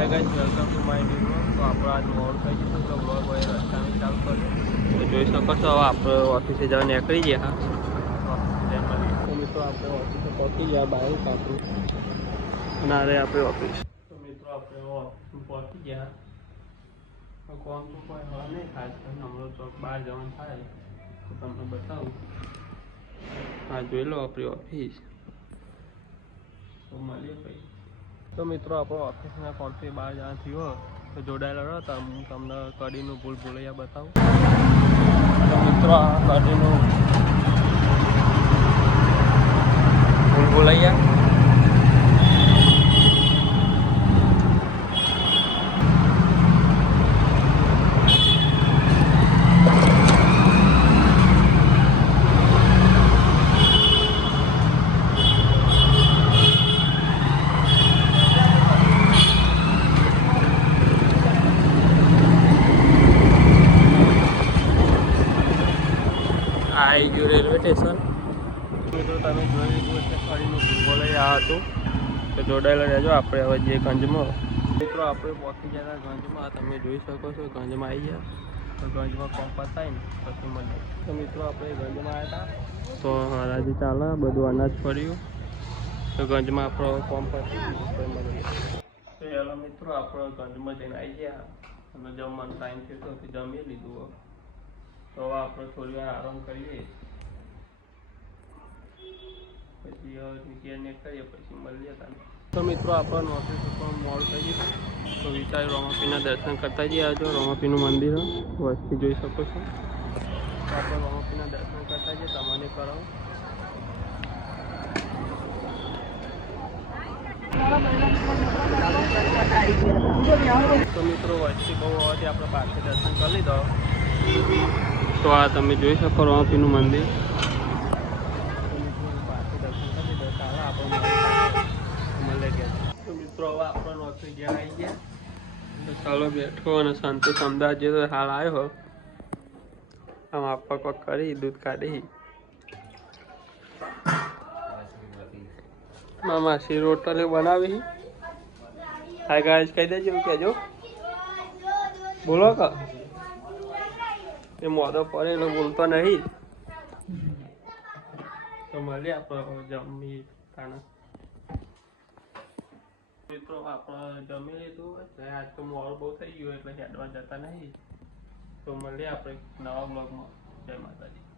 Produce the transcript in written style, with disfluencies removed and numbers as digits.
Hi guys, welcome to my new vlog. तो आप आज मोड થઈ ગયું તો વ્લોગ હોય રસ્તા में ચાલુ કર્યો તો જોઈ શકો છો હવે આપણે ઓફિસે જવા નીકળી ગયા તો મિત્રો આપણે ઓફિસે પહોંચી ગયા બાઈક આપણું ના રે આપણે ઓફિસ તો મિત્રો આપણે ઓફિસ પહોંચી ગયા તો કોણ તો કોઈ હા નહીં ખાસ કરીને હમણાં ચોક બહાર જવાનું થાય તો તમને બતાવું હા જોઈ લો આપણી ઓફિસ તો મળીએ ભાઈ तो मित्रों आप ऑफिस में कौन सी बाहर जहाँ थी हो तो जोड़ाયેલા रहा था હું તમને કડીનું ભૂલ ભૂલૈયા બતાવું તો મિત્રો આ કડીનું ભૂલ ભૂલૈયા आई गयो रेलवे स्टेशन मित्रों તમે જોઈ લીધું એટલે ફરીનું બોલે આ હતું તો જોડાયેલા રહેજો આપણે હવે જે ગંજમાં મિત્રો આપણે પહોંચી ગયા ગંજમાં તમે જોઈ શકો છો ગંજમાં આવી ગયા તો ગંજમાં પંપ પતાવીને પછી મળીએ તો મિત્રો આપણે ગંજમાં આવ્યા હતા તો હરાજી ચાલે બધું અનાજ ફર્યું તો ગંજમાં આપણો પંપ પતી મળીએ તો ચાલો મિત્રો આપણે ગંજમાં જઈને આવી ગયા અને જમવાનો ટાઈમ થયો તો જમી લીધું તો આપણે થોડી વાર આરામ કરીએ પછી નીકળીએ પછી મળીએ તમે તો મિત્રો આપણને ઓફિસ ઉપર મોડ થઈ ગયું તો વિચાર્યું રમાપીના દર્શન કરતા જઈએ આવજો રમાપીનું મંદિર વસ્તી જોઈ શકો છો તો આપણે રમાપીના દર્શન કરતા જઈએ તમને કરાવું તો મિત્રો વસ્તી બહુ હોવાથી આપણે પાછળ દર્શન કરી લીધો તો આ તમે જોઈ શકો રમાપીનું મંદિર તો મિત્રો હવે આપણો નોકરી ઘેર આવી ગયા તો ચાલો બેઠો અને સંતોષ અમદાવાદ જે તો હાલ આવ્યો આમ આપવા કોક કરી દૂધ કાઢી માસી રોટલી બનાવી હાય ગાઈસ કહી દેજો કહેજો બોલો કા એ મોદો પડે એટલે બોલતો નહીં તો મળીએ આપણે જમી ખાના મિત્રો આપણે જમી લીધું એટલે આજ તો મોડું બહુ થઈ ગયું એટલે હેડવા જતા નહીં તો મળીએ આપણે નવા બ્લોગમાં જય માતાજી